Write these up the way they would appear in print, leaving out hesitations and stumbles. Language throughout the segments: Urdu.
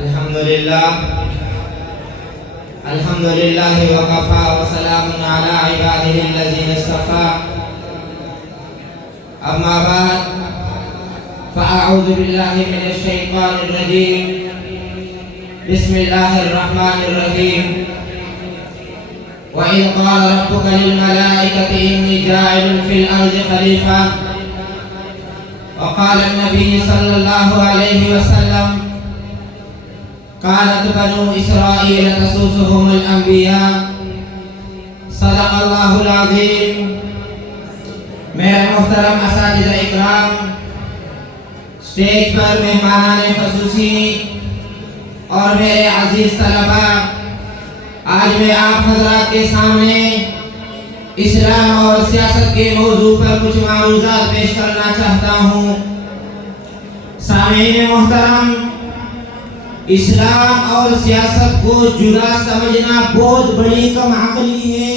الحمدللہ وکفا وسلام علی عبادہ الذین اصطفى اما بعد فاعوذ باللہ من الشیطان الرجیم بسم اللہ الرحمن الرحیم وَإِذْ قَالَ رَبُّكَ لِلْمَلَائِكَةِ إِنِّي جَاعِلٌ فِي الْأَرْضِ خَلِيفَةً وقال النبي صلى الله عليه وسلم كانت بنو إسرائيل تسوسهم الأنبياء صدق الله العظيم. میرے محترم اساتذہ اکرام، اسٹیج پر مہمانان خصوصی اور میرے عزیز طلبہ، آج میں آپ حضرات کے سامنے اسلام اور سیاست کے موضوع پر کچھ معروضات پیش کرنا چاہتا ہوں. سامعین محترم، اسلام اور سیاست کو جدا سمجھنا بہت بڑی کم عقلی ہے،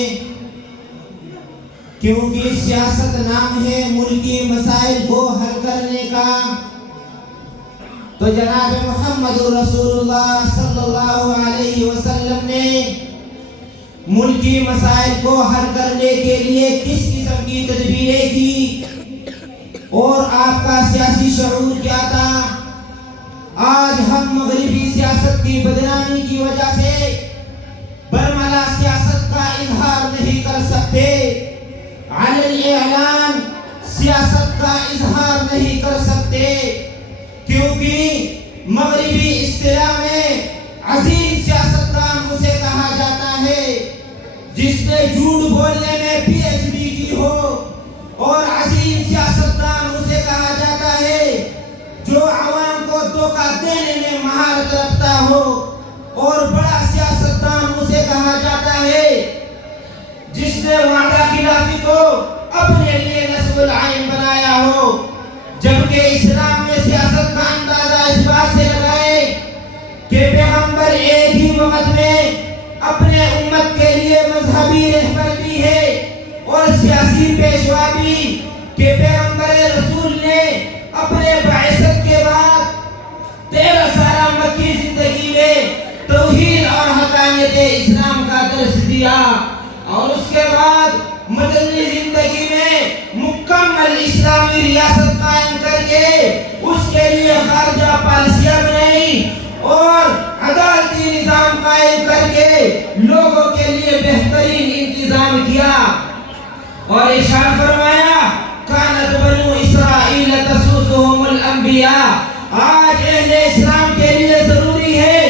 کیونکہ سیاست نام ہے ملکی مسائل کو حل کرنے کا. تو جناب محمد رسول اللہ صلی اللہ علیہ وسلم نے ملکی مسائل کو حل کرنے کے لیے کس قسم کی تدبیریں کی اور آپ کا سیاسی شعور کیا تھا؟ آج ہم مغربی سیاست کی بدنامی کی وجہ سے برملا سیاست کا اظہار نہیں کر سکتے، علی اعلان سیاست کا اظہار نہیں کر سکتے، کیونکہ مغربی اصطلاح میں عظیم سیاستدان اسے کہا جاتا ہے جس نے جھوٹ بولنے میں پی ایچ ڈی کی ہو، اور عظیم سیاستدان اسے کہا جاتا ہے جو عوام کو دھوکہ دینے میں مہارت رکھتا ہو، اور بڑا سیاستدان اسے کہا جاتا ہے جس نے وعدہ خلافی کو اپنے لیے نصب العین بنایا ہو. جبکہ اسلام میں سیاست کا اندازہ اس بات سے لگائے کہ پیغمبر ایک ہی وقت میں اپنے امت کے لیے مذہبی رہبر بھی ہے اور سیاسی پیشوا بھی، کہ پیغمبر رسول نے اپنے بعثت کے بعد 13 سالہ مکی زندگی میں توحید اور حقانیت اسلام کا درس دیا، اور اس کے بعد مدنی زندگی میں مکمل اسلامی ریاست قائم کر کے اس کے لیے خارجہ پالیسیاں بنائی اور عدالتی نظام قائم کر کے لوگوں کے لیے بہترین انتظام کیا، اور ارشاد فرمایا کانت بنو اسرائیل تسوسهم الانبیاء. آج اہل اسلام کے لیے ضروری ہے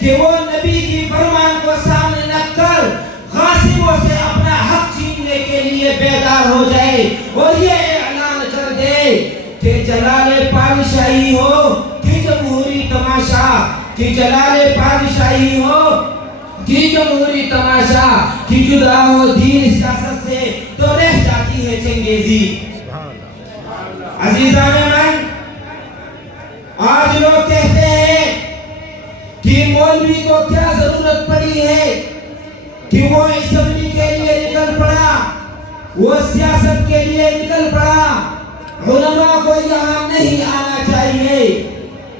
کہ وہ نبی کی فرمان کو سامنے رکھ کر غاصبوں سے اپنا حق چھیننے کے لیے بیدار ہو جائے اور یہ اعلان کر دے کہ جلال پادشاہی ہو کہ جمہوری تماشا، کہ جلال پادشاہی ہو کہ جمہوری تماشا، کہ جدا ہو دین سیاست سے تو رہ جاتی ہے چنگیزی. عزیزان من، آج لوگ کہتے ہیں کہ مولوی کو کیا ضرورت پڑی ہے کہ وہ اسمبلی کے لیے نکل پڑا، وہ سیاست کے لیے نکل پڑا، علماء کو یہاں نہیں آنا چاہیے.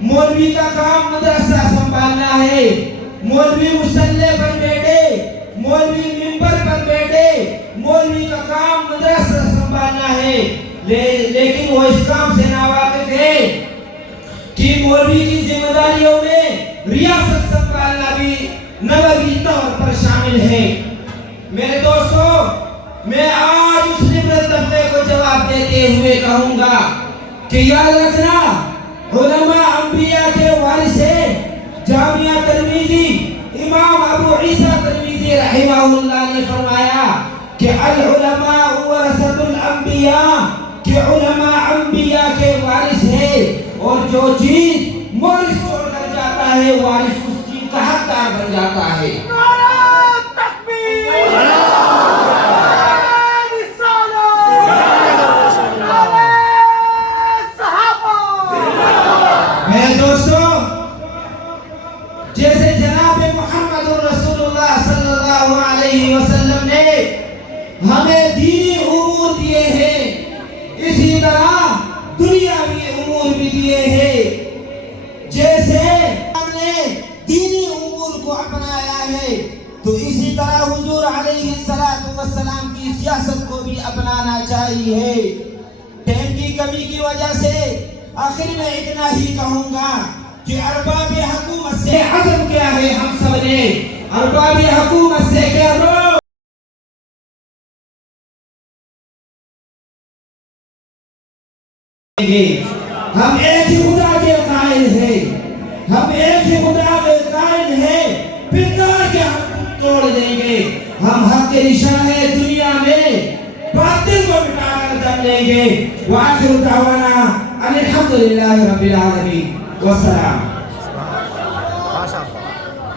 مولوی کا کام مدرسہ سنبھالنا ہے، مولوی مصلی پر بیٹھے، مولوی ممبر پر بیٹھے، مولوی کا کام مدرسہ سنبھالنا ہے. لیکن وہ اس کام سے ناواقف ہے کہ مولوی کی ذمہ داریوں میں ریاست سنبھالنا بھی نبوی طور پر شامل ہے. میرے دوستو، میں آج اس لبرل طبقے کو جواب دیتے ہوئے کہوں گا کہ یاد رکھنا علماء انبیاء کے وارث ہیں. جامعہ ترمذی امام ابو عیسیٰ ترمذی رحمہ اللہ نے فرمایا کہ العلماء ورثۃ الانبیاء، کہ علماء انبیاء کے وارث ہیں، اور جو چیز مورث چھوڑ کر جاتا ہے وارث اس چیز کا حقدار بن جاتا ہے. میرے دوستو، جیسے جناب محمد رسول اللہ صلی اللہ علیہ وسلم نے ہمیں دینی امور امور دیے ہیں اسی طرح دنیاوی امور بھی دیے ہیں. جیسے ہم نے دینی امور کو اپنایا ہے تو اسی طرح حضور علیہ السلام کی سیاست کو بھی اپنانا چاہیے. ٹائم کی کمی کی وجہ سے آخر میں اتنا ہی کہوں گا کہ ارباب حکومت سے عزم کیا ہے ہم سب نے ارباب حکومت سے کیا رو ہم ایک ہی خدا کے قائل ہیں ہم ایک ہی خدا کے قائل ہیں پندار کے ہم توڑ دیں گے ہم حق کے نشان ہے دنیا میں باطل کو مٹا کر دم دیں گے وآخر دعوانا الحمدللہ رب العالمین والسلام.